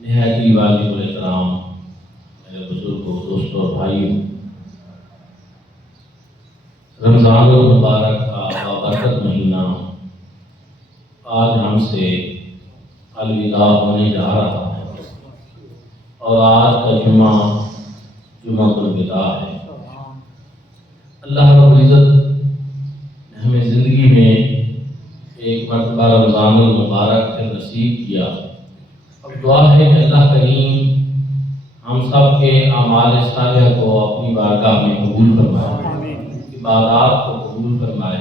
نہایت واجب الاحترام میرے بزرگوں، دوستوں اور بھائیوں، رمضان المبارک کا بابرکت مہینہ آج ہم سے الوداع ہونے جا رہا ہے اور آج کا جمعہ الوداع ہے۔ اللہ رب العزت نے ہمیں زندگی میں ایک مرتبہ رمضان المبارک نصیب کیا۔ اب دعا ہے کہ اللہ کریم ہم سب کے اعمال صالحہ کو اپنی بارگاہ میں قبول فرمائے، عبادات کو قبول فرمائے،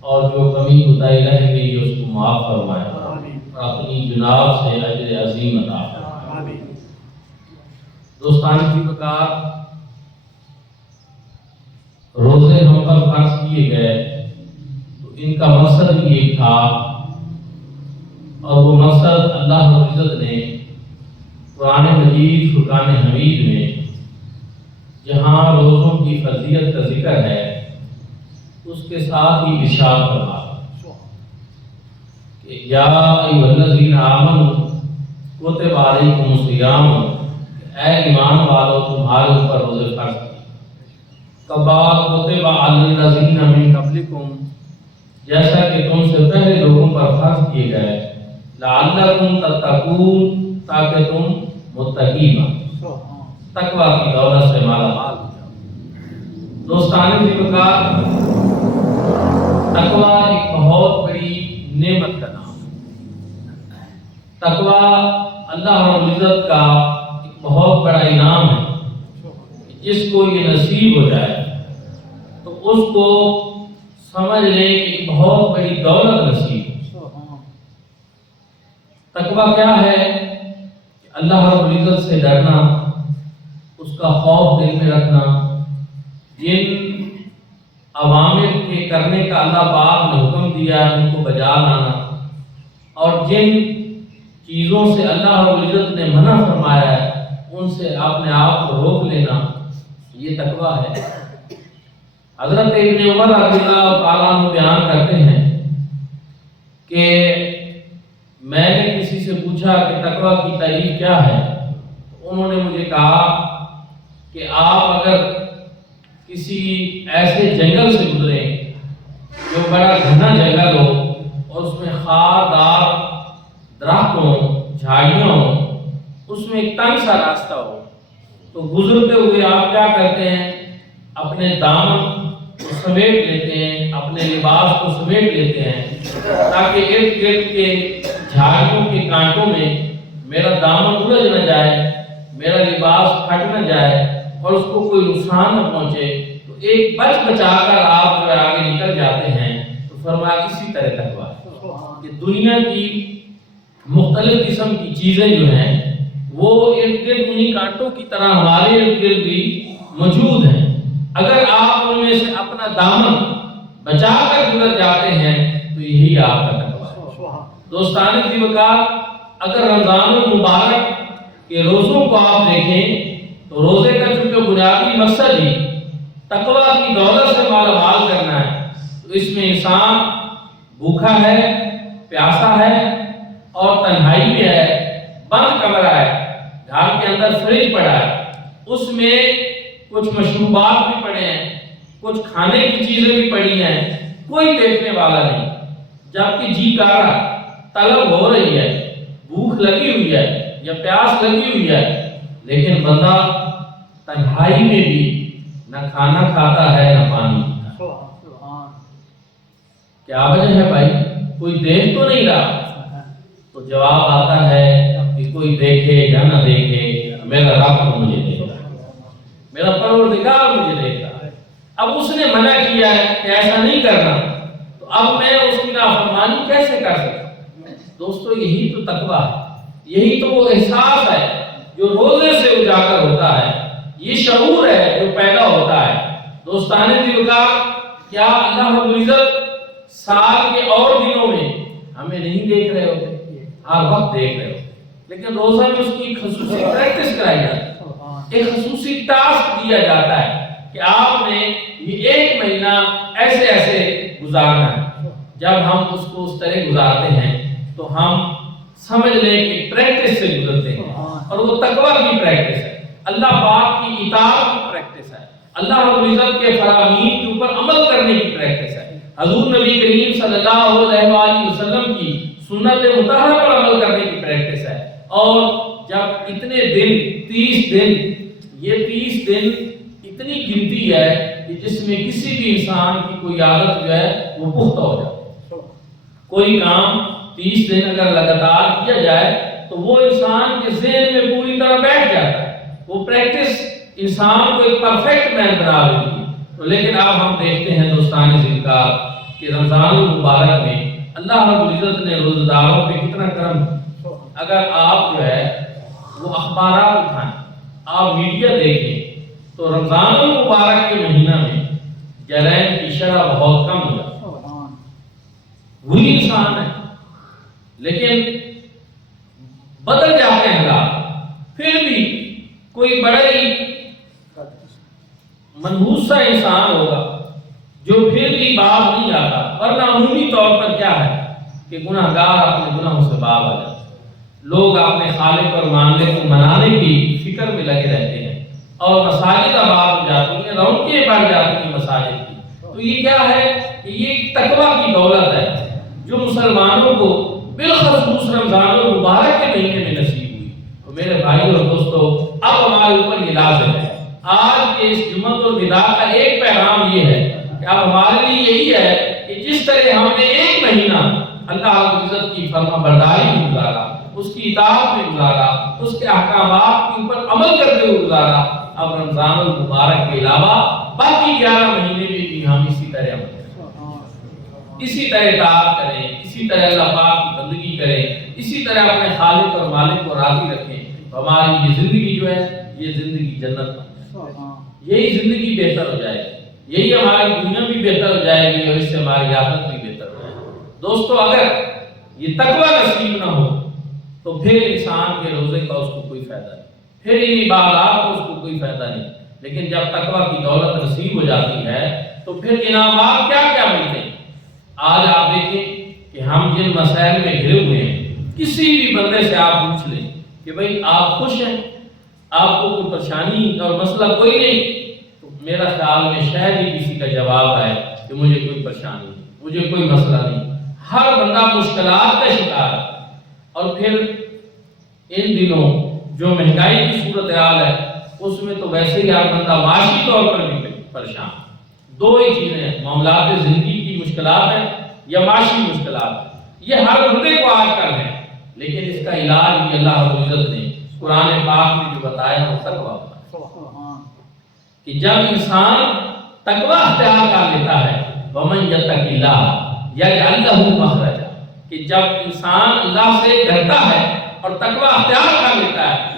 اور جو کمی کوتاہی رہ گئی اس کو معاف فرمائے اور اپنی جناب سے اجر عظیم عطا فرمائے۔ دوستان کی بکار، روزے ہم پر فرض کیے گئے تو ان کا مقصد بھی ایک تھا، اور وہ مقصد اللہ رب العزت نے قرآن مجید فرقان حمید میں جہاں روزوں کی فضیلت کا ذکر ہے اس کے ساتھ ہی ارشاد فرمایا کہ یا ایھا الذین آمنوا کتب علیکم الصیام، اے ایمان والو تمہارے اوپر روزے فرض کیے، کما کتب علی الذین من قبلکم، جیسا کہ تم سے پہلے لوگوں پر فرض کیے گئے، لعلکم تتقون، تاکہ تم متقی بنو، تقوی کی دولت سے مالا مال ہو جاؤ۔ دوستان کی بکار، تقوی ایک بہت بڑی نعمت کا نام ہے۔ تقوی اللہ رب العزت کا ایک بہت بڑا انعام ہے۔ جس کو یہ نصیب ہو جائے تو اس کو سمجھ لیں کہ ایک بہت بڑی دولت نصیب ہے۔ تقوی کیا ہے؟ کہ اللہ رب العزت سے ڈرنا، اس کا خوف دل میں رکھنا، جن اوامر کے کرنے کا اللہ پاک نے حکم دیا ہے ان کو بجا لانا، اور جن چیزوں سے اللہ رب العزت نے منع فرمایا ہے ان سے اپنے آپ کو روک لینا، یہ تقوی ہے۔ حضرت ابن عمر رضی اللہ تعالیٰ عنہ بیان کرتے ہیں کہ میں نے کسی سے پوچھا کہ تقوی کی تعریف کیا ہے، تو انہوں نے مجھے کہا کہ آپ اگر کسی ایسے جنگل سے گزریں جو بڑا گھنا جنگل ہو اور اس میں خاردار درخت ہوں، جھاڑیاں ہوں، اس میں ایک تنگ سا راستہ ہو، تو گزرتے ہوئے آپ کیا کرتے ہیں؟ اپنے دامن کو سمیٹ لیتے ہیں، اپنے لباس کو سمیٹ لیتے ہیں، تاکہ ارد گرد کے جھاڑیوں کے کانٹوں میں میرا دامن الجھ نہ جائے، میرا لباس پھٹ نہ جائے اور اس کو کوئی نقصان نہ پہنچے، تو ایک بچ بچا کر آپ جو آگے نکل جاتے ہیں۔ تو فرمایا اسی طرح تقوی ہے کہ دنیا کی مختلف قسم کی چیزیں جو ہیں وہ ارد گرد انہی کانٹوں کی طرح ہمارے ارد گرد بھی موجود ہیں، اگر آپ ان میں سے اپنا دامن بچا کر گزر جاتے ہیں تو یہی آپ کا تقوی ہے۔ دوستان کی وقار، اگر رمضان المبارک کے روزوں کو آپ دیکھیں تو روزے کا چونکہ بنیادی مقصد ہی تقوی کی دولت سے مالا مال کرنا ہے، تو اس میں انسان بھوکا ہے، پیاسا ہے اور تنہائی میں ہے، بند کمرہ ہے، گھر کے اندر فریج پڑا ہے، اس میں کچھ مشروبات بھی پڑے ہیں، کچھ کھانے کی چیزیں بھی پڑی ہیں، کوئی دیکھنے والا نہیں، جبکہ جی کا رہا، طلب ہو رہی ہے، بھوک لگی ہوئی ہے یا پیاس لگی ہوئی ہے، لیکن بندہ تنہائی میں بھی نہ کھانا کھاتا ہے نہ پانی پیتا ہے۔ کیا وجہ ہے بھائی؟ کوئی دیکھ تو نہیں رہا؟ تو جواب آتا ہے کہ کوئی دیکھے یا نہ دیکھے، میرا رب مجھے دیکھ رہا ہے، میرا پروردگار مجھے دیکھ رہا ہے۔ اب اس نے منع کیا ہے کہ ایسا نہیں کرنا، تو اب میں اس کی نافرمانی کیسے کر سکتا؟ دوستو، یہی تو تقوی ہے، یہی تو وہ احساس ہے جو روزے سے اجاگر ہوتا ہے، یہ شعور ہے جو پیدا ہوتا ہے۔ دوستان کی وقار، کیا اللہ رب العزت سال کے اور دنوں میں ہمیں نہیں دیکھ رہے ہوتے؟ ہر وقت دیکھ رہے ہوتے، لیکن روزہ میں اس کی خصوصی پریکٹس کرائی جاتی ہے، ایک خصوصی ٹاسک دیا جاتا ہے کہ آپ نے یہ ایک مہینہ ایسے ایسے گزارنا ہے۔ جب ہم اس کو اس طرح گزارتے ہیں تو ہم سمجھ لیں کہ پریکٹس سے گزرتے ہیں، اور وہ تقوی کی پریکٹس ہے، اللہ پاک کی اطاعت کی پریکٹس ہے، اللہ رب العزت کے فرامین کے اوپر عمل کرنے کی پریکٹس ہے، حضور نبی کریم صلی اللہ علیہ وآلہ وسلم کی سنت مطہرہ پر عمل کرنے کی پریکٹس ہے۔ اور جب اتنے دن 30 دن، یہ 30 دن اتنی گنتی ہے کہ جس میں کسی بھی انسان کی کوئی عادت جو ہے وہ پختہ ہو جاتی ہے۔ کوئی کام 30 دن اگر لگاتار کیا جائے تو وہ انسان کے ذہن میں پوری طرح بیٹھ جاتا ہے، وہ پریکٹس انسان کو ایک پرفیکٹ مین بنا دیتی ہے۔ لیکن اب ہم دیکھتے ہیں دوستان ذکر کہ رمضان المبارک میں اللہ رب العزت نے روزہ داروں پہ کتنا کرم کیا۔ اگر آپ جو ہے وہ اخبارات اٹھائیں، آپ میڈیا دیکھیں، تو رمضان المبارک کے مہینہ میں جرائم کی شرح بہت کم ہو جاتی ہے۔ وہی انسان ہے لیکن بدل جاتے ہیں حالات، پھر بھی کوئی بڑا ہی منحوس سا انسان ہوگا جو پھر بھی باز نہیں آتا، ورنہ عمومی طور پر کیا ہے کہ گناہگار اپنے گناہوں سے باز آ جاتے ہیں، لوگ اپنے خالق اور معاملے کو منانے کی فکر میں لگے رہتے ہیں، اور مساجد آباد ہو جاتی ہیں، رونقیں بڑھ جاتی ہیں مساجد کی۔ تو یہ کیا ہے کہ یہ ایک تقوی کی دولت ہے جو مسلمانوں کو بالخصوص رمضان المبارک کے مہینے میں نصیب ہوئی۔ تو میرے بھائی اور دوستو، اب ہمارے اوپر یہ لازم ہے، آج کے اس جمعۃ الوداع کا ایک پیغام یہ ہے کہ اب ہمارے لیے یہی ہے کہ جس طرح ہم نے ایک مہینہ اللہ رب العزت کی فرما برداری میں گزارا، اس کی اطاعت میں گزارا، اس کے احکامات کے اوپر عمل کرتے ہوئے گزارا، اب رمضان المبارک کے علاوہ باقی 11 مہینے میں بھی ہم اسی طرح عمل کریں، اسی طرح اطاعت کریں، اسی طرح اللہ پاک کی بندگی کریں، اسی طرح اپنے خالق اور مالک کو راضی رکھیں، تو ہماری یہ زندگی جو ہے یہ زندگی جنت بن جائے، یہی زندگی بہتر ہو جائے گی، یہی ہماری دنیا بھی بہتر ہو جائے گی، اور اس سے ہماری آخرت بھی بہتر ہو جائے گی۔ دوستو، اگر یہ تقوی نصیب نہ ہو تو پھر انسان کے روزے کا اس کو کوئی فائدہ نہیں، پھر ان عبادات کو اس کو کوئی فائدہ نہیں۔ لیکن جب تقوی کی دولت نصیب ہو جاتی ہے تو پھر انعامات کیا کیا ملتے ہیں۔ آج آپ دیکھیں کہ ہم جن مسائل میں گھرے ہوئے ہیں، کسی بھی بندے سے آپ پوچھ لیں کہ بھئی آپ خوش ہیں، آپ کو کوئی پریشانی اور مسئلہ کوئی نہیں، تو میرا خیال میں شاید ہی کسی کا جواب ہے کہ مجھے کوئی پریشانی نہیں، مجھے کوئی مسئلہ نہیں۔ ہر بندہ مشکلات کا شکار ہے، اور پھر ان دنوں جو مہنگائی کی صورتحال ہے اس میں تو ویسے ہی ہر بندہ معاشی طور پر بھی پریشان۔ دو ہی چیزیں ہیں، معاملات زندگی کی مشکلات ہیں یا معاشی مشکلات ہیں، یہ ہر بندے کو آج کل ہے، لیکن اس کا علاج بھی اللہ رب العزت نے قرآن پاک میں جو بتایا وہ تقویٰ کہ جب انسان تقویٰ اختیار کر لیتا ہے وَمَن يَتَّقِ اللَّهَ يَجْعَلْ لَهُ مَخْرَجًا، کہ جب انسان اللہ سے ڈرتا ہے اور تقویٰ اختیار کر لیتا ہے،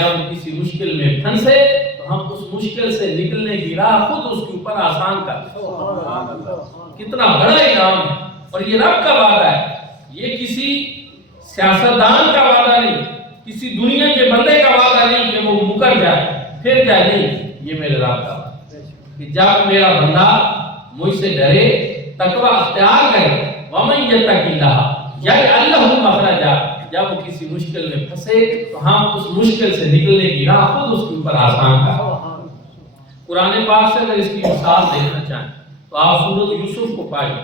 جب کسی مشکل میں پھنسے تو ہم اس مشکل سے نکلنے کی راہ خود اس کے اوپر آسان کرتے ہیں۔ کتنا بڑا انعام ہے، اور یہ رب کا وعدہ ہے، یہ کسی سیاستدان کا وعدہ نہیں، کسی دنیا کے بندے کا وعدہ نہیں کہ وہ مکر جائے پھر جائے، نہیں، یہ میرے رب کا وعدہ ہے کہ جب میرا بندہ مجھ سے ڈرے، تقویٰ اختیار کرے، وَمَن يَتَّقِ اللَّهَ يَجْعَلْ لَهُ مَخْرَجًا، جب وہ کسی مشکل میں پھنسے تو ہم اس مشکل سے نکلنے کی راہ خود اس کے اوپر آسان کریں۔ قرآن پاک سے اگر اس کی مثال دیکھنا چاہیں تو آپ سورۃ یوسف کو پائیں،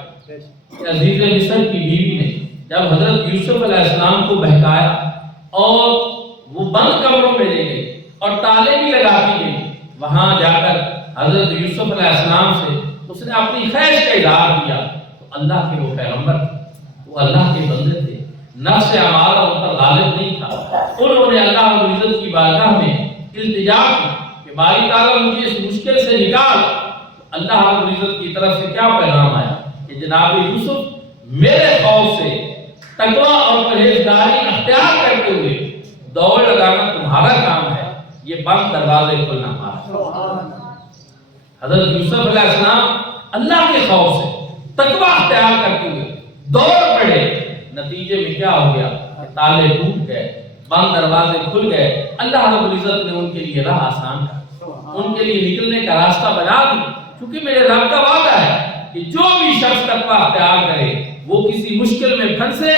عزیز مصر کی بیوی نے جب حضرت یوسف علیہ السلام کو بہکایا اور وہ بند کمروں میں لے گئی اور تالے بھی لگاتی گئی، وہاں جا کر حضرت یوسف علیہ السلام سے اس نے اپنی خواہش کا اظہار کیا، تو اللہ کے وہ پیغمبر، وہ اللہ کے بندے تھے، نفس امارہ ان پر غالب نہیں تھا، انہوں نے اللہ رب العزت کی بارگاہ میں التجا کی کہ باری تعالیٰ مجھے اس مشکل سے نکال۔ اللہ رب العزت کی طرف سے کیا پیغام آیا کہ جناب یوسف، میرے خوف سے تقویٰ اور پرہیزگاری اختیار کرتے ہوئے دوڑ لگانا تمہارا کام ہے، یہ بند دروازے کھولنا ہمارا۔ حضرت یوسف علیہ السلام اللہ کے خوف سے تقویٰ اختیار کرتے ہوئے دوڑ پڑے، نتیجے میں کیا ہو گیا کہ تالے ٹوٹ گئے، بند دروازے کھل گئے، اللہ رب العزت نے ان کے لیے راہ آسان کر، ان کے لیے نکلنے کا راستہ بنا دی، کیونکہ میرے رب کا وعدہ ہے کہ جو بھی شخص تقویٰ اختیار کرے وہ کسی مشکل میں پھنسے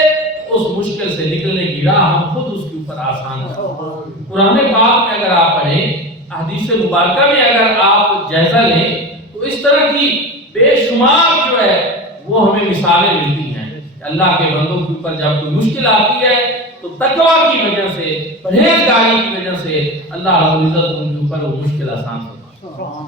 اس مشکل سے نکلنے کی راہ ہم خود اس کے اوپر آسان کریں۔ قرآن پاک میں اگر آپ پڑھیں، احادیث مبارکہ میں اگر آپ جائزہ لیں تو اس طرح کی بے شمار جو ہے وہ ہمیں مثالیں ملتی ہیں کہ اللہ کے بندوں کے اوپر جب کوئی مشکل آتی ہے تو تقویٰ کی وجہ سے، پرہیزگاری کی وجہ سے اللہ رب العزت ان کے اوپر وہ مشکل آسان ہوتا ہے۔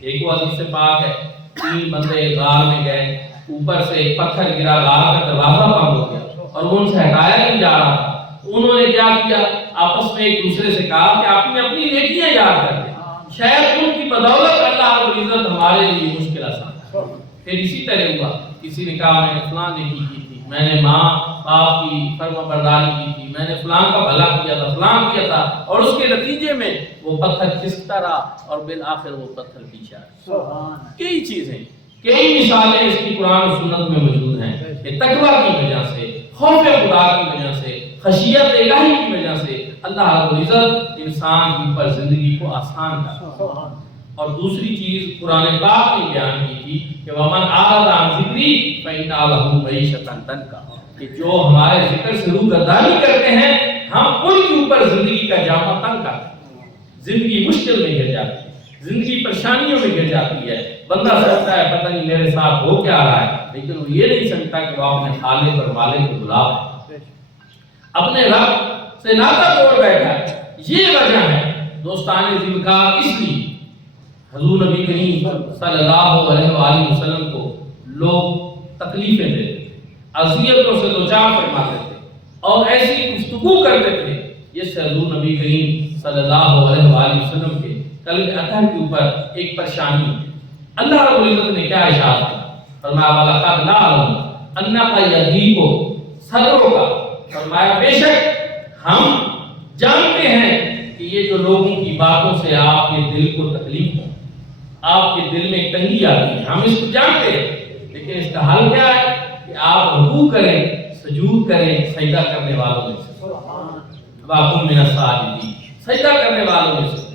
ایک وہ حدیث پاک ہے، 3 بندے غار میں گئے، اوپر سے ایک پتھر گرا، غار کا دروازہ بند ہو گیا اور وہ ان سے ہٹایا نہیں جا رہا تھا۔ انہوں نے کیا کیا؟ آپس میں ایک دوسرے سے کہا کہ آپ نے اپنی نیکیاں یاد کر لیں، شاید ان کی بدولت اللہ رب العزت ہمارے لیے مشکل آسان ہے۔ پھر اسی طرح ہوا، کسی نے کہا میں نے فلاں نیکی کی تھی، میں نے ماں باپ کی فرما برداری کی تھی، میں نے فلاں کا بھلا کیا تھا، فلاں کیا تھا، اور اس کے نتیجے میں وہ پتھر کھسکتا رہا اور بالآخر وہ پتھر پیچھے آیا۔ کئی چیزیں، کئی مثالیں اس کی قرآن و سنت میں موجود ہیں کہ تقویٰ کی وجہ سے، خوف خدا کی وجہ سے، خشیت الہی کی وجہ سے اللہ رب العزت انسان کے اوپر زندگی کو آسان کرتا ہے۔ اور دوسری چیز قرآن پاک نے بیان کی تھی کہ وَمَنْ أَعْرَضَ عَنْ ذِكْرِي فَإِنَّ لَهُ مَعِيشَةً ضَنْكًا، کہ جو ہمارے ذکر سے روگردانی کرتے ہیں ہم ان کے اوپر زندگی کا جامہ تنگ کرتے ہیں، زندگی مشکل میں گر جاتی ہے، زندگی پریشانیوں میں گر جاتی ہے۔ بندہ سوچتا ہے پتہ نہیں میرے ساتھ ہو کیا رہا ہے، لیکن وہ یہ نہیں سمجھتا کہ وہ اپنے خالق اور مالک کو بلا ہے، اپنے رب سے ناطہ توڑ بیٹھا ہے۔ یہ وجہ ہے دوستان ذوالفقار، اس لیے حضور نبی کریم صلی اللہ علیہ وآلہ وسلم کو لوگ تکلیفیں دیتے تھے، اذیتوں سے دوچار فرماتے تھے اور ایسی گفتگو کرتے تھے جس سے حضور نبی کریم صلی اللہ علیہ وآلہ وسلم کے قلب اطہر کے اوپر ایک پریشانی ہوئی۔ اللہ رب العزت نے کیا ارشاد کیا؟ فرمایا وَلَقَدْ نَعْلَمُ أَنَّكَ يَضِيقُ صَدْرُكَ، فرمایا بے شک ہم جانتے ہیں کہ یہ جو لوگوں کی باتوں سے آپ کے دل کو تکلیف ہو، آپ کے دل میں تنگی آتی ہے، ہم اس کو جانتے ہیں، لیکن اس کا حل کیا ہے کہ آپ رکوع کریں، سجود کریں، سجدہ کرنے والوں میں سے، وَأَقُمْ مِنَ السَّاجِدِينَ، سجدہ کرنے والوں میں سے،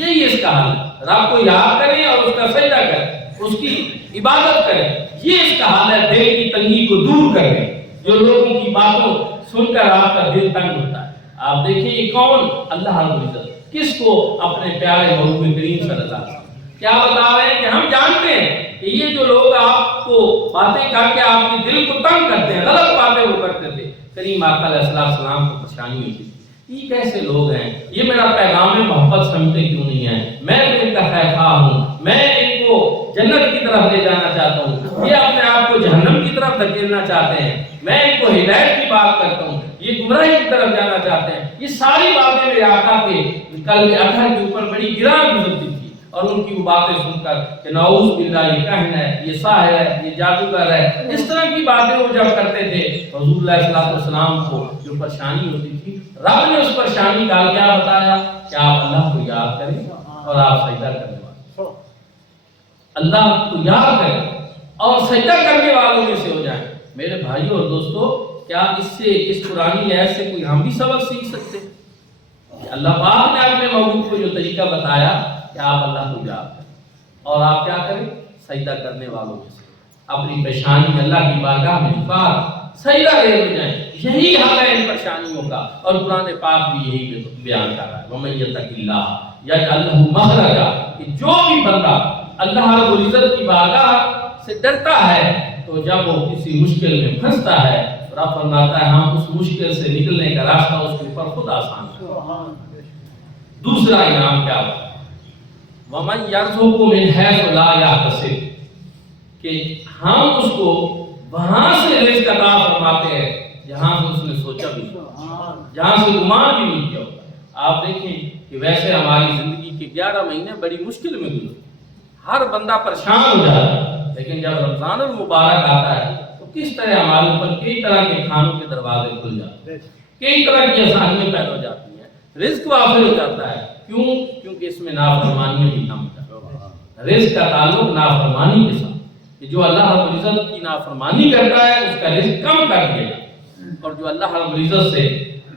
یہی اس کا حل ہے۔ رب کو یاد کریں اور اس کا سجدہ کریں، اس کی عبادت کریں، یہ اس کا حل ہے دل کی تنگی کو دور کرنے۔ جو لوگوں کی باتوں سن کر آپ کا دل تنگ ہوتا ہے، آپ دیکھیں یہ کون؟ اللہ رب العزت کس کو؟ اپنے پیارے محبوب کریم صلی اللہ علیہ وسلم کیا بتا رہے ہیں کہ ہم جانتے ہیں کہ یہ جو لوگ آپ کو باتیں کر کے آپ کے دل کو تنگ کرتے ہیں، غلط باتیں وہ کرتے تھے، کریم آقا علیہ السلام کو پریشانی ہوئی تھی، یہ کیسے لوگ ہیں، یہ میرا پیغام محبت سمجھتے کیوں نہیں ہیں، میں تو ان کا خیر خواہ ہوں، میں ان کو جنت کی طرف لے جانا چاہتا ہوں، یہ اپنے آپ کو جہنم کی طرف دھکیلنا چاہتے ہیں، میں ان کو ہدایت کی بات کرتا ہوں، یہ گمراہی کی طرف جانا چاہتے ہیں۔ یہ ساری باتیں میرے آقا کے قلب اطہر کے اوپر بڑی گراں گزرتی تھی، اور ان کی وہ باتیں سن کر کہ نعوذ باللہ یہ کاہن ہے، یہ ساحر ہے، یہ جادوگر ہے، اس طرح کی باتیں وہ جب کرتے تھے حضور علیہ السلام کو جو پریشانی ہوتی تھی، رب نے اس پریشانی کا کیا بتایا کہ آپ اللہ کو یاد کریں اور آپ سجدہ کرنے والے، اللہ کو یاد کریں اور سجدہ کرنے والوں میں سے ہو جائیں۔ میرے بھائیوں اور دوستو، کیا اس قرآنی آیت سے کوئی ہم بھی سبق سیکھ سکتے ہیں؟ اللہ پاک نے اپنے محبوب کو جو طریقہ بتایا کہ آپ اللہ کو یاد کریں اور آپ کیا کریں؟ سجدہ کرنے والوں میں سے، اپنی پریشانی اللہ کی بارگاہ میں سجدہ دے ہو جائیں، یہی حال ہے ان پریشانیوں کا، اور قرآن پاک بھی یہی بیان کر رہا ہے وَمَن يَتَّقِ اللَّهَ يَجْعَل لَّهُ مَخْرَجًا، کہ جو بھی بندہ اللہ رب العزت کی بارگاہ سے ڈرتا ہے تو جب وہ کسی مشکل میں پھنستا ہے، رب فرماتا ہے ہم اس مشکل سے نکلنے کا راستہ اس کے اوپر خود آسان کرتے ہیں۔ دوسرا انعام کیا ہے؟ وَمَن يَرْزُقْهُ مِنْ حَيْثُ لَا يَحْتَسِبُ، کہ ہم اس کو وہاں سے رزق عطا فرماتے ہیں جہاں سے اس نے سوچا بھی نہیں، جہاں سے گمان بھی نہیں کیا ہوتا۔ آپ دیکھیں کہ ویسے ہماری زندگی کے 11 مہینے بڑی مشکل میں گزرے، ہر بندہ پریشان ہو جاتا ہے، لیکن جب رمضان المبارک آتا ہے تو کس طرح ہمارے اوپر کئی طرح کے کھانوں کے دروازے کھل جاتے ہیں، کئی طرح کی آسانیاں پیدا ہو جاتی ہیں، رزق وافر ہو جاتا ہے۔ کیوں؟ کیونکہ اس میں نافرمانیاں بھی کم ہو جاتی ہیں۔ رزق کا تعلق نافرمانی کے ساتھ، کہ جو اللہ رب العزت کی نافرمانی کرتا ہے اس کا رزق کم کر دیا، اور جو اللہ رب العزت سے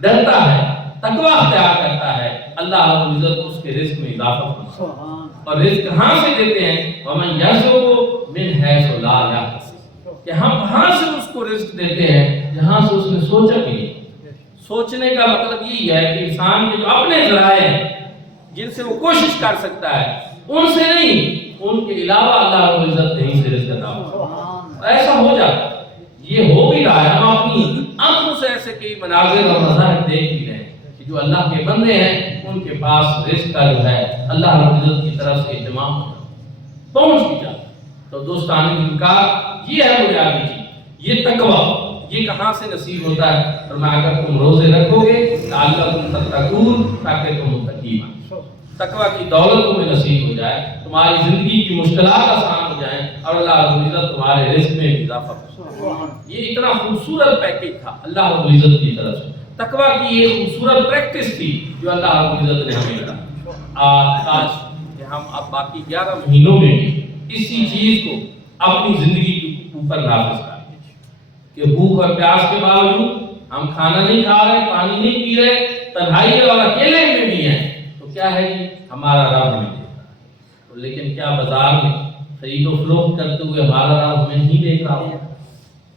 ڈرتا ہے، تقوی اختیار کرتا ہے، اللہ رب العزت اس کے رزق میں اضافہ کرتا ہے۔ اور رزق کہاں سے دیتے ہیں؟ وَمَن يَرْزُقْهُ مِنْ حَيْثُ لَا يَحْتَسِبُ، کہ ہم کہاں سے اس کو رزق دیتے ہیں؟ جہاں سے اس نے سوچا بھی نہیں۔ سوچنے کا مطلب یہی ہے کہ انسان کے جو اپنے ذرائع ہیں جن سے وہ کوشش کر سکتا ہے ان سے نہیں، ان کے علاوہ اللہ رب العزت کہیں سے رزق عطا فرماتا ہے۔ ایسا ہو جاتا ہے، یہ ہو بھی رہا ہے، ہم اپنی آنکھوں سے ایسے کئی مناظر اور مظاہر دیکھ بھی رہے ہیں کہ جو اللہ کے بندے ہیں ان کے پاس رزق کا جو ہے اللہ رب العزت کی طرف سے اہتمام پہنچ بھی جاتا ہے۔ تو دوستان دین کا یہ ہے بنیادی چیز، یہ تقویٰ، یہ کہاں سے نصیب ہوتا ہے؟ فرمایا اگر تم روزے رکھو گے لعلکم تتقون، تاکہ تم متقی بنو۔ تقویٰ کی دولت تمہیں نصیب ہو جائے، تمہاری زندگی کی مشکلات آسان ہو جائیں اور اللہ رب العزت تمہارے رزق میں بھی اضافہ کرے۔ یہ اتنا خوبصورت پیکیج تھا اللہ رب العزت کی طرف سے، تقویٰ کی یہ خوبصورت پریکٹس تھی جو اللہ رب العزت نے ہمیں کرا۔ کاش کہ ہم اب باقی 11 مہینوں میں بھی اسی چیز کو اپنی زندگی کے اوپر نافذ کریں کہ بھوک اور پیاس کے باوجود ہم کھانا نہیں کھا رہے، پانی نہیں پی رہے، تنہائی اور اکیلے میں بھی ہیں، تو کیا ہے جی ہمارا رب ہمیں دیکھ رہا ہے۔ لیکن کیا بازار میں خرید و فروخت کرتے ہوئے ہمارا رب ہمیں نہیں دیکھ رہا ہوتا؟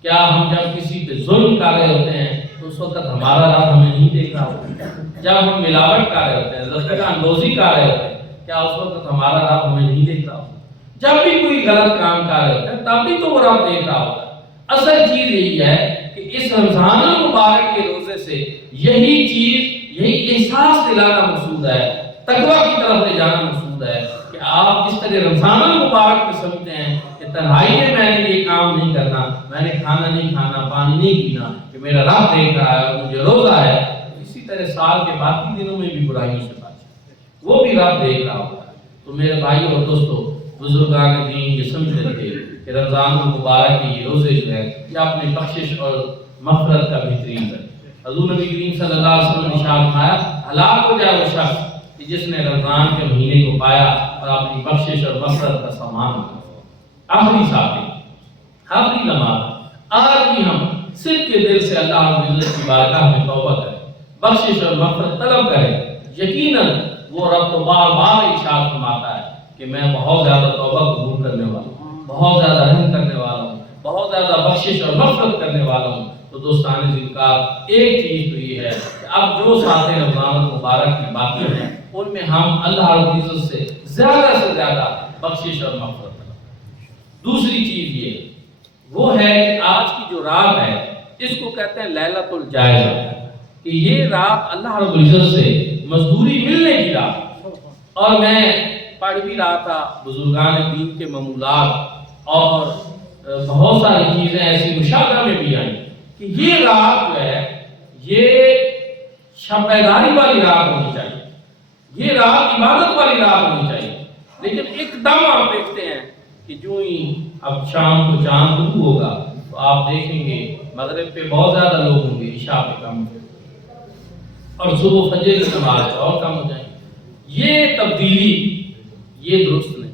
کیا ہم جب کسی پہ ظلم کر رہے ہوتے ہیں تو اس وقت ہمارا رب ہمیں نہیں دیکھ رہا ہوتا؟ جب ہم ملاوٹ کر رہے ہوتے ہیں، ذخیرہ اندوزی کر رہے ہوتے ہیں، کیا اس وقت ہمارا رب ہمیں نہیں دیکھ رہا ہوتا؟ جب بھی کوئی غلط کام کر رہے ہوتے ہیں تب بھی تو وہ رب دیکھ رہا ہوتا ہے۔ اصل چیز یہی ہے کہ اس رمضان المبارک کے روزے سے یہی چیز، یہی احساس دلانا مقصود ہے، تقویٰ کی طرف لے جانا مقصود ہے کہ آپ جس طرح رمضان المبارک میں سمجھتے ہیں کہ تنہائی میں میں نے یہ کام نہیں کرنا، میں نے کھانا نہیں کھانا، پانی نہیں پینا، کہ میرا رب دیکھ رہا ہے اور مجھے روزہ ہے، اسی طرح سال کے باقی دنوں میں بھی برائیوں سے بچیں، وہ بھی رب دیکھ رہا ہوتا ہے۔ تو میرے بھائی اور دوستو، بزرگان دین یہ سمجھتے تھے کہ رمضان المبارک کے یہ روزے جو ہے یہ اپنی بخشش اور مغفرت کا بہترین ہے۔ حضور نبی کریم صلی اللہ علیہ وسلم نے ارشاد فرمایا، ہلاک ہو جائے وہ شخص کہ جس نے رمضان کے مہینے کو پایا اور اپنی بخشش اور مغفرت کا سامان رکھا۔ آخری ساتھی، آخری نماز، آج بھی ہم صرف کے دل سے اللہ رب العزت کی بارگاہ میں توبہ کریں، بخشش اور مغفرت طلب کریں۔ یقیناً وہ رب تو بار بار ارشاد فرماتا ہے کہ میں بہت زیادہ توبہ قبول کرنے والا ہوں، بہت زیادہ رحم کرنے والا ہوں، بہت زیادہ بخشش اور مغفرت کرنے والا ہوں۔ تو دوستان دین کا ایک چیز تو یہ ہے کہ اب جو ساتھ رمضان المبارک کی باقی ہیں ان میں ہم اللہ رب العزت سے زیادہ بخشش اور مغفرت کریں۔ دوسری چیز یہ وہ ہے کہ آج کی جو رات ہے اس کو کہتے ہیں لیلۃ الجائزہ، کہ یہ رات اللہ رب العزت سے مزدوری ملنے کی رات۔ اور میں پڑھ بھی رہا تھا بزرگان دین کے معمولات اور بہت ساری چیزیں ایسی مشاہدہ میں بھی آئیں کہ یہ رات جو ہے یہ شب بیداری والی رات ہونی چاہیے، یہ رات عبادت والی رات ہونی چاہیے، لیکن ایک دم آپ دیکھتے ہیں کہ جو ہی اب شام کو چاند طلوع ہوگا تو آپ دیکھیں گے مغرب پہ بہت زیادہ لوگ ہوں گے، عشاء پہ کم ہوں گے اور صبح فجر کی نماز اور کم ہو جائیں گے۔ یہ تبدیلی یہ درست نہیں،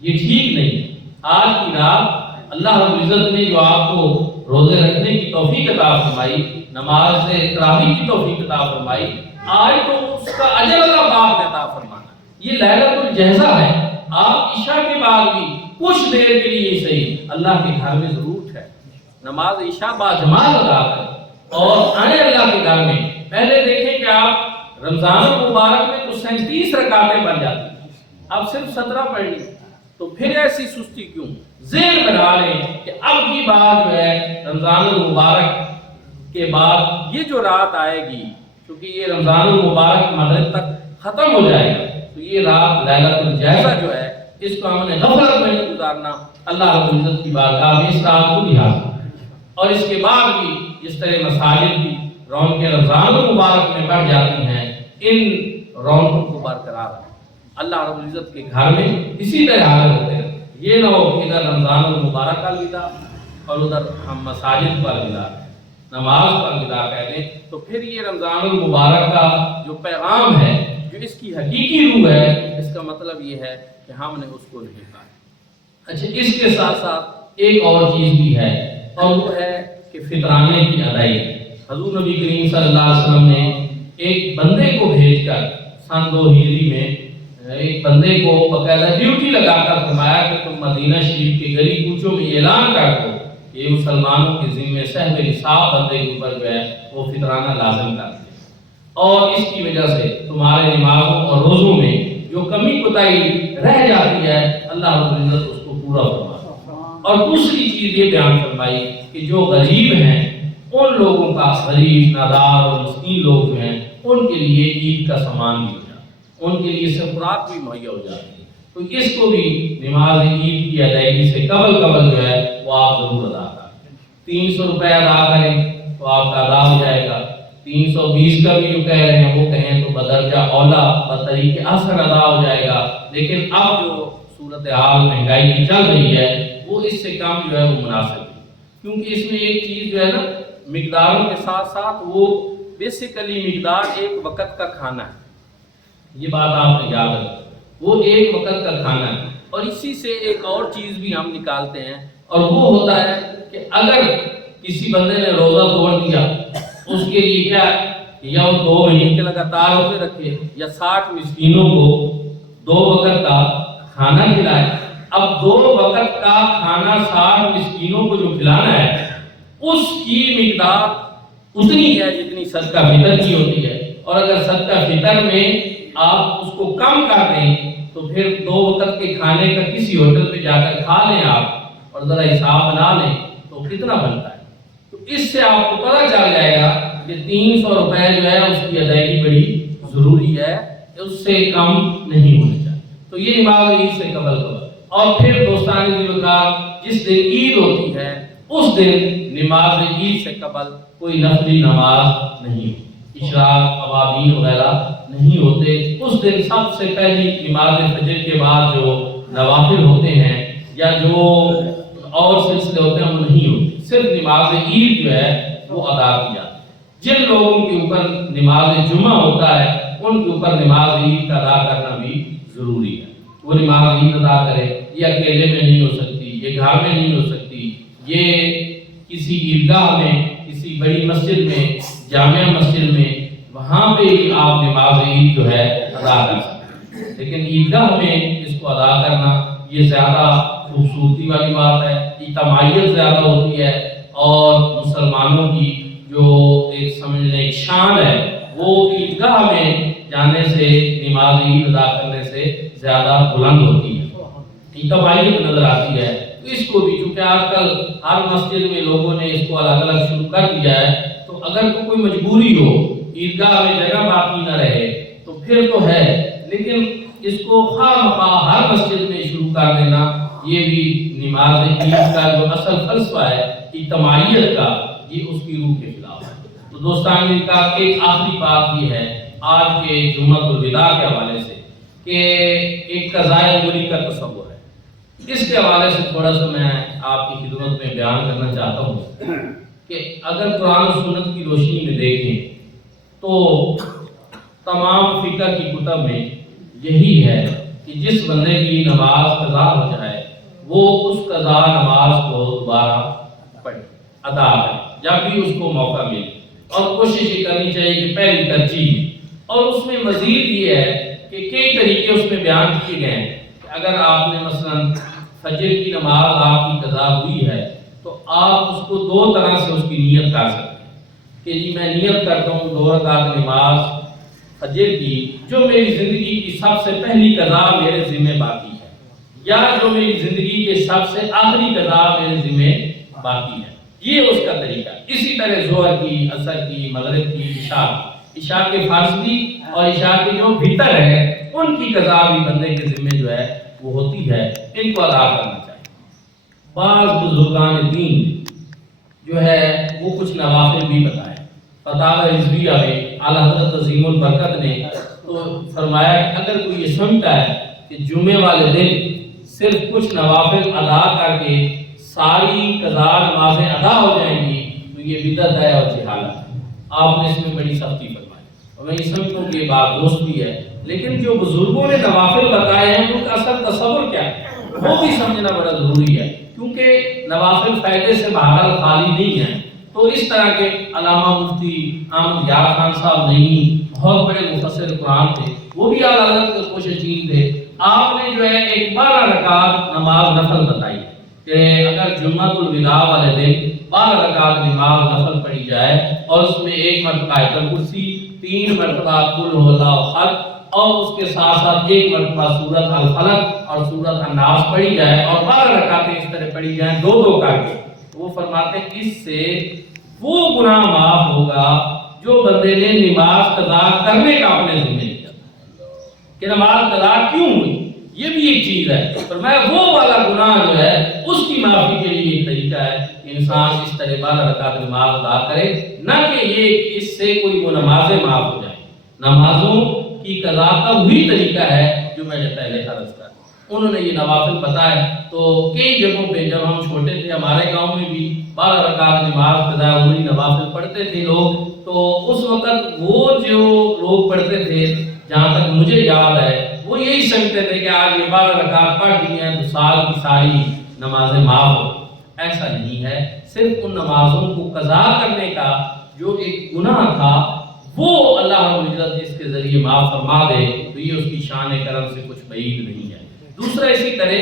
یہ ٹھیک نہیں۔ آج کی رات اللہ رب العزت نے جو آپ کو روزے رکھنے کی توفیق عطا فرمائی، نماز سے تراویح کی توفیق عطا فرمائی، آج تو اس کا اجر اللہ پاک نے عطا فرمانا۔ یہ لیلۃ الجائزہ ہے، آپ عشاء کے بعد بھی کچھ دیر کے لیے صحیح اللہ کے گھر میں ضرور ہے، نماز عشاء با جماعت ادا کریں اور آئیں اللہ کے گھر میں۔ پہلے دیکھیں کہ آپ رمضان المبارک میں تو 37 رکعتیں بن جاتی ہیں، اب صرف 17 پڑھ لی، تو پھر ایسی سستی کیوں؟ ذہن بنا لیں کہ اب کی بات جو ہے رمضان المبارک کے بعد یہ جو رات آئے گی، کیونکہ یہ رمضان المبارک مغرب تک ختم ہو جائے گا، تو یہ رات لیلۃ الجائزہ جو ہے اس کو ہم نے غفلت میں نہیں گزارنا، اللہ رب العزت کی بارگاہ میں اس رات کو بھی حاضر۔ اور اس کے بعد بھی جس طرح مساجد کی رونقیں رمضان المبارک میں بڑھ جاتی ہیں، ان رونقوں کو برقرار رکھیں۔ اللہ رب العزت کے گھر میں اسی طرح حاضر ہوتے ہیں، یہ نہ ہو کہ ادھر رمضان المبارک کا الوداع اور ادھر ہم مساجد پر الوداع، نماز پر الوداع کہہ دیں، تو پھر یہ رمضان المبارک کا جو پیغام ہے، جو اس کی حقیقی روح ہے، اس کا مطلب یہ ہے کہ ہم نے اس کو نہیں پایا۔ اچھا، اس کے ساتھ ساتھ ایک اور چیز بھی ہے اور وہ ہے کہ فطرانے کی ادائیگی۔ حضور نبی کریم صلی اللہ علیہ وسلم نے ایک بندے کو بھیج کر سن 2 ہجری میں ایک بندے کو باقاعدہ ڈیوٹی لگا کر فرمایا کہ تم مدینہ شریف کے گلی کوچوں میں اعلان کر دو یہ مسلمانوں کے ذمے صاحب نصاب بندے کے اوپر جو ہے وہ فطرانہ لازم کر دے، اور اس کی وجہ سے تمہارے نمازوں اور روزوں میں جو کمی کوتاہی رہ جاتی ہے اللہ رب العزت اس کو پورا فرمائے۔ اور دوسری چیز یہ بیان فرمائی کہ جو غریب ہیں ان لوگوں کا، غریب نادار اور مسکین لوگ جو ہیں ان کے لیے عید کا سامان بھی ہو جاتا ہے، ان کے لیے سے خوراک بھی مہیا ہو جاتی ہے، تو اس کو بھی نماز عید کی ادائیگی سے قبل جو ہے وہ آپ ضرور ادا کریں۔ 300 روپے ادا کریں تو آپ کا ادا ہو جائے گا، 320 کا بھی جو کہہ رہے ہیں وہ کہیں تو بدرجہ اولا بطریق اثر ادا ہو جائے گا، لیکن اب جو صورتحال مہنگائی کی چل رہی ہے وہ اس سے کم جو ہے وہ مناسب ہے، کیونکہ اس میں ایک چیز جو ہے نا مقداروں کے ساتھ ساتھ وہ بیسیکلی مقدار ایک وقت کا کھانا ہے، یہ بات آپ نے یاد رکھیں، وہ ایک وقت کا کھانا ہے، اور اسی سے ایک اور چیز بھی ہم نکالتے ہیں، اور وہ ہوتا ہے کہ اگر کسی بندے نے روزہ توڑ دیا اس کے لیے کیا ہے کہ یا وہ 2 مہینے کے لگاتار روزے رکھے یا 60 مسکینوں کو 2 وقت کا کھانا کھلائے۔ اب 2 وقت کا کھانا 60 مسکینوں کو جو کھلانا ہے اس کی مقدار اتنی ہے جتنی صدقہ فطر کی ہوتی ہے، اور اگر صدقہ فطر میں آپ اس کو کم کر دیں تو پھر 2 وقت کے کھانے کا کسی ہوٹل پہ جا کر کھا لیں آپ اور ذرا حساب بنا لیں تو کتنا بنتا ہے، تو اس سے آپ کو پتہ چل جائے گا کہ 300 روپے جو ہے اس کی ادائیگی بڑی ضروری ہے، اس سے کم نہیں ہونے چاہیے۔ تو یہ نماز عید سے قبل اور پھر دوستان ذوالفقار جس دن عید ہوتی ہے اس دن نماز عید سے قبل کوئی نفلی نماز نہیں ہوتی، اشراق اوابین وغیرہ نہیں ہوتے، اس دن سب سے پہلی نماز فجر کے بعد جو نوافل ہوتے ہیں یا جو اور سلسلے ہوتے ہیں وہ نہیں ہوتے، صرف نماز عید جو ہے وہ ادا کی جاتی ہے۔ جن لوگوں کے اوپر نماز جمعہ ہوتا ہے ان کے اوپر نماز عید کا ادا کرنا بھی ضروری ہے، وہ نماز عید ادا کرے، یہ اکیلے میں نہیں ہو سکتی، یہ گھر میں نہیں ہو سکتی، یہ کسی عیدگاہ میں، کسی بڑی مسجد میں، جامع مسجد میں، وہاں پہ ہی آپ نماز عید جو ہے ادا کر سکتے ہیں، لیکن عیدگاہ میں اس کو ادا کرنا یہ زیادہ خوبصورتی والی بات ہے، اجتماعیت زیادہ ہوتی ہے، اور مسلمانوں کی جو ایک سمجھ لیں ایک شان ہے وہ عیدگاہ میں جانے سے، نماز عید ادا کرنے سے زیادہ بلند ہوتی ہے، اجتماعیت نظر آتی ہے۔ تو اس کو بھی چونکہ آج کل ہر مسجد میں لوگوں نے اس کو الگ الگ شروع کر دیا ہے، تو اگر تو کوئی مجبوری ہو عیدگاہ میں جگہ باقی نہ رہے تو پھر تو ہے، لیکن اس کو خواہ مخواہ ہر مسجد میں شروع کر دینا یہ بھی نماز عید کا جو اصل فلسفہ ہے اجتماعیت کا، یہ اس کی روح کے خلاف ہے۔ تو دوستان کا ایک آخری بات یہ ہے آج کے جمعہ الوداع کے حوالے سے کہ ایک قضائے عمری کا تصور ہے، اس کے حوالے سے تھوڑا سا میں آپ کی خدمت میں بیان کرنا چاہتا ہوں کہ اگر قرآن و سنت کی روشنی میں دیکھیں تو تمام فقہ کی کتب میں یہی ہے کہ جس بندے کی نماز قضا ہو جائے وہ اس قضا نماز کو دوبارہ پڑھے، ادا کرے جب بھی اس کو موقع ملے، اور کوشش یہ کرنی چاہیے کہ پہلی ترجیح، اور اس میں مزید یہ ہے کہ کئی طریقے اس میں بیان کیے گئے ہیں کہ اگر آپ نے مثلا فجر کی نماز آپ کی قضا ہوئی ہے تو آپ اس کو 2 طرح سے اس کی نیت کر سکتے ہیں کہ جی میں نیت کرتا ہوں 2 رکعت نماز فجر کی جو میری زندگی کی سب سے پہلی قضا میرے ذمہ باقی ہے، یا جو میری زندگی کے سب سے آخری قضا میرے ذمہ باقی ہے، یہ اس کا طریقہ۔ اسی طرح ظہر کی، عصر کی، مغرب کی، عشاء کے فرض کی اور عشاء کے جو بھیتر ہے ان کی قضا بھی بندے کے ذمہ جو ہے وہ ہوتی ہے، ان کو ادا کرنا چاہیے۔ بعض بزرگان دین جو ہے وہ کچھ نوافل بھی بتائے، فتاوی رضویہ میں اعلیٰ حضرت عظیم البرکت نے تو فرمایا کہ اگر کوئی یہ سمجھتا ہے کہ جمعے والے دن صرف کچھ نوافل ادا کر کے ساری قضا نمازیں ادا ہو جائیں گی تو یہ بدعت ہے اور جہالت ہے۔ آپ نے اس میں بڑی سختی فرمائی اور میں یہ سمجھوں کہ یہ بات درست بھی ہے، لیکن جو بزرگوں نے نوافل بتائے ہیں ان کا اصل تصور کیا ہے وہ بھی سمجھنا بڑا ضروری ہے، کیونکہ نوافل فائدے سے بہرحال خالی نہیں ہے۔ تو اس طرح کے علامہ مفتی احمد یار خان صاحب نہیں، بہت بڑے مفسر قرآن تھے، وہ بھی اعلیٰ حضرت کے کوششین تھے، آپ نے جو ہے ایک 12 رکعت نماز نفل بتائی، کہ اگر جمعۃ الوداع والے دن 12 رکعت نماز نفل پڑھی جائے اور اس میں 1 مرتبہ آیت الکرسی، 3 مرتبہ قل هو اللہ احد اور اس کے ساتھ ساتھ 1 مرتبہ سورۃ الفلق اور سورۃ الناس پڑھی جائے اور 12 رکعتیں اس طرح پڑھی جائیں 2 کر کے، وہ فرماتے ہیں اس سے وہ گناہ معاف ہوگا جو بندے نے نماز قضا کرنے کا اپنے ذمہ لیا کہ نماز قضا کیوں ہوئی، یہ بھی ایک چیز ہے، فرمایا وہ والا گناہ جو ہے اس کی معافی کے لیے ایک طریقہ ہے کہ انسان اس طرح 12 رکعت نماز ادا کرے، نہ کہ یہ اس سے کوئی وہ نمازیں معاف ہو جائیں۔ نمازوں کی قضا کا وہی طریقہ ہے جو میں نے پہلے عرض کیا، انہوں نے یہ نوافل بتائے۔ تو کئی جگہوں پہ جب ہم چھوٹے تھے ہمارے گاؤں میں بھی 12 رکعت نماز قضا عمری نوافل پڑھتے تھے لوگ، تو اس وقت وہ جو لوگ پڑھتے تھے جہاں تک مجھے یاد ہے وہ یہی سمجھتے تھے کہ آج یہ 12 رکعت پڑھ دی ہیں تو سال کی ساری نمازیں معاف ہو۔ ایسا نہیں ہے، صرف ان نمازوں کو قضا کرنے کا جو ایک گناہ تھا وہ اللہ رب العزت اس کے ذریعے معاف فرما دے تو یہ اس کی شان کرم سے کچھ بعید نہیں ہے۔ دوسرا اسی طرح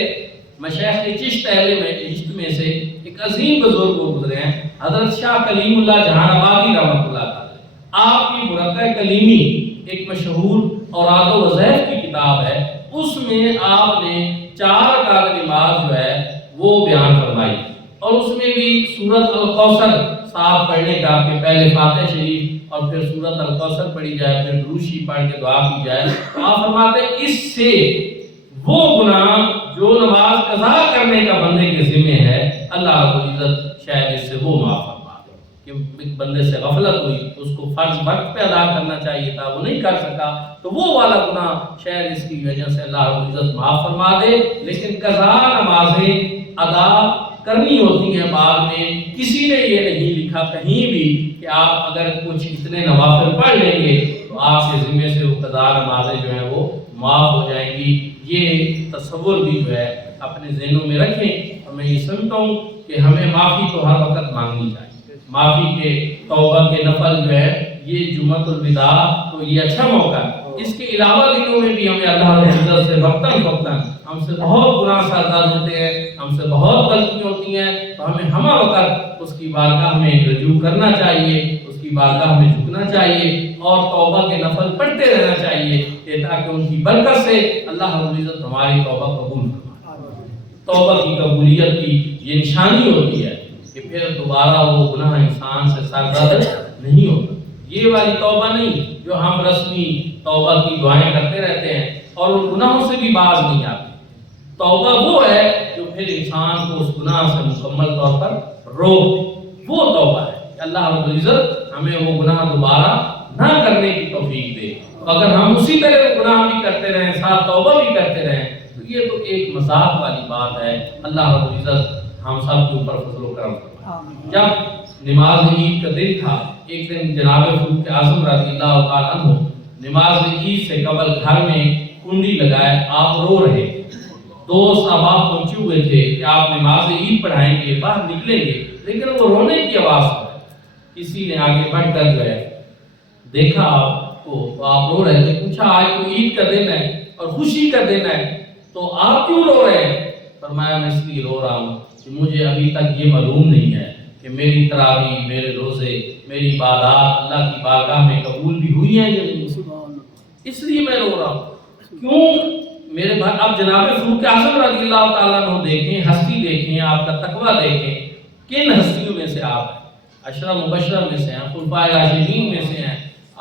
مشائخ چشت میں سے ایک عظیم بزرگ وہ گزرے ہیں حضرت شاہ کلیم اللہ جہان آبادی رحمۃ اللہ تعالی۔ آپ کی برقع کلیمی ایک مشہور اوراد و وظائف کی کتاب ہے، اس میں آپ نے 4 رکعت نماز جو ہے وہ بیان فرمائی اور اس میں بھی سورۃ الکوثر ساتھ پڑھنے کا کہ پہلے فاتحہ شریف اور پھر سورۃ الکوثر پڑھی جائے، پھر درود شریف پڑھ کے دعا کی جائے۔ آپ فرماتے ہیں اس سے وہ گناہ جو نماز قضا کرنے کا بندے کے ذمہ ہے اللہ رب العزت شاید اس سے وہ معاف فرما دے کہ ایک بندے سے غفلت ہوئی، اس کو فرض وقت پہ ادا کرنا چاہیے تھا وہ نہیں کر سکا، تو وہ والا گناہ شاید اس کی وجہ سے اللہ رب العزت معاف فرما دے۔ لیکن قضا نمازیں ادا کرنی ہوتی ہیں بعد میں، کسی نے یہ نہیں لکھا کہیں بھی کہ آپ اگر کچھ اتنے نوافل پڑھ لیں گے تو آپ کے ذمہ سے وہ قضا نمازیں جو ہیں وہ معاف ہو جائیں گی۔ یہ تصور بھی جو ہے اپنے ذہنوں میں رکھیں، اور میں یہ سمجھتا ہوں کہ ہمیں معافی تو ہر وقت مانگنی چاہیے۔ معافی کے توبہ کے نفل جو ہے یہ جمعۃ الوداع تو یہ اچھا موقع ہے، اس کے علاوہ دنوں میں بھی ہمیں اللہ رب العزت سے وقتاً فوقتاً ہم سے بہت گناہ سرزاد ہوتے ہیں، ہم سے بہت غلطیاں ہوتی ہیں، تو ہمیں ہمہ وقت اس کی بارگاہ میں رجوع کرنا چاہیے، اس کی بارگاہ میں جھکنا چاہیے اور توبہ کے نفل پڑھتے رہنا چاہیے تاکہ ان کی برکت سے اللہ رب العزت ہماری توبہ قبول فرمائے۔ توبہ کی قبولیت کی یہ نشانی ہوتی ہے کہ پھر دوبارہ وہ گناہ انسان سے سرزد نہیں ہوتا۔ یہ والی توبہ نہیں جو ہم رسمی توبہ کی دعائیں کرتے رہتے ہیں اور ان گناہوں سے بھی باز نہیں آتے۔ توبہ وہ ہے جو پھر انسان کو اس گناہ سے مکمل طور پر روک، وہ توبہ ہے کہ اللہ رب العزت ہمیں وہ گناہ دوبارہ نہ کرنے کی توفیق دے۔ اگر ہم اسی طرح گناہ بھی کرتے رہیں ساتھ توبہ بھی کرتے رہیں تو یہ تو ایک مذاق والی بات ہے۔ اللہ رب العزت ہم سب کے اوپر فضل و کرم فرمائے۔ جب نماز عید کا دن تھا، ایک دن جناب فاروق اعظم رضی اللہ تعالیٰ عنہ نماز عید سے قبل گھر میں کنڈی لگائے، آپ رو رہے، دوست احباب پہنچے ہوئے تھے کہ آپ نماز عید پڑھائیں گے، باہر نکلیں گے، لیکن وہ رونے کی آواز ہے۔ کسی نے آگے بڑھ کر جو ہے دیکھا آپ کو تو آپ رو رہے تھے، پوچھا آج تو عید کا دن ہے اور خوشی کا دن ہے تو آپ کیوں رو رہے ہیں؟ فرمایا میں اس لیے رو رہا ہوں کہ مجھے ابھی تک یہ معلوم نہیں ہے کہ میری تراویح، میرے روزے، میری عبادات اللہ کی بارگاہ میں قبول بھی ہوئی ہیں یا نہیں، اس لیے میں رو رہا ہوں۔ کیوں میرے بھائی؟ اب جناب فاروق اعظم رضی اللہ تعالیٰ عنہ دیکھیں، ہستی دیکھیں، آپ کا تقویٰ دیکھیں، کن ہستیوں میں سے آپ ہیں، عشرہ مبشرہ میں سے ہیں، خلفائے راشدین میں سے ہیں،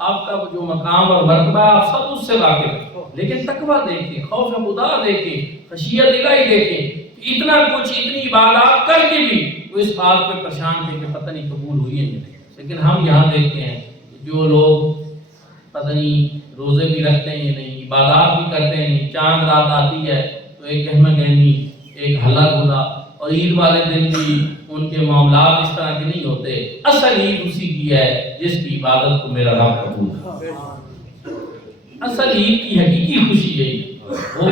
آپ کا جو مقام اور مرتبہ آپ سب اس سے واقف ہیں، لیکن تقویٰ دیکھیں، خوف خدا دیکھیں، خشیت الہی دیکھیں، اتنا کچھ اتنی عبادات کر کے بھی وہ اس بات پہ پریشان تھے کہ پتہ نہیں قبول ہوئی ہے یا نہیں۔ لیکن ہم یہاں دیکھتے ہیں جو لوگ پتہ نہیں روزے بھی رکھتے ہیں یا نہیں، عبادات بھی کرتے ہیں نہیں، چاند رات آتی ہے تو ایک گہما گہمی، ایک ہلا گلا، اور عید والے دن بھی ان کے معاملات اس طرح کے نہیں ہوتے۔ اصل عید اسی کی ہے جس کی عبادت کو میرا رب قبول ہے۔ اصل عید کی حقیقی خوشی یہی وہ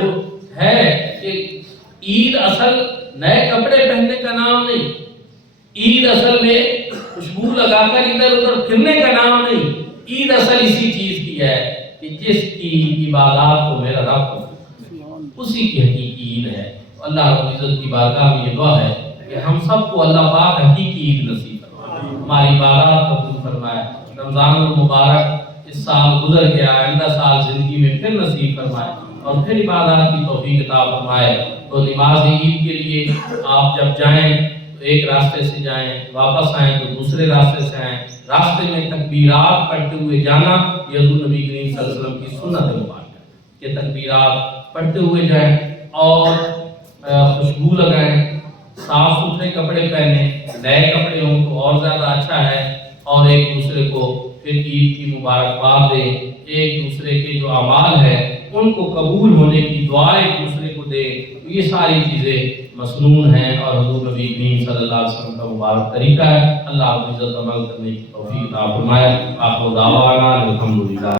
ہے کہ عید اصل نئے کپڑے پہننے کا نام نہیں، عید اصل میں خوشبو لگا کر ادھر ادھر پھرنے کا نام نہیں، عید اصل اسی چیز کی ہے کہ جس کی عبادات کو میرا رب قبول، اسی کی حقیقی عید ہے۔ تو اللہ رب العزت کی بارگاہ میں یہ دعا ہے کہ ہم سب کو اللہ پاک حقیقی عید نصیب فرمائے، ہماری عبادات قبول فرمائے، رمضان المبارک اس سال گزر گیا، آئندہ سال زندگی میں پھر نصیب فرمائے اور پھر عبادات کی توفیق عطا فرمائے۔ تو نماز عید کے لیے آپ جب جائیں تو ایک راستے سے جائیں، واپس آئیں تو دوسرے راستے سے آئیں، راستے میں تکبیرات پڑھتے ہوئے جانا یہ حضور نبی کریم صلی اللہ علیہ وسلم کی سنت مبارکہ ہے کہ تکبیرات پڑھتے ہوئے جائیں اور خوشبو لگائیں، صاف ستھرے کپڑے پہنیں، نئے کپڑے ہوں تو اور زیادہ اچھا ہے، اور ایک دوسرے کو پھر عید کی مبارکباد دیں، ایک دوسرے کے جو اعمال ہیں ان کو قبول ہونے کی دعا ایک دوسرے کو دیں۔ یہ ساری چیزیں مسنون ہیں اور حضور نبی کریم صلی اللہ علیہ وسلم کا مبارک طریقہ ہے۔ اللہ رب العزت عمل کرنے کی توفیق عطا فرمائے۔ آخر دعوانا الحمدللہ۔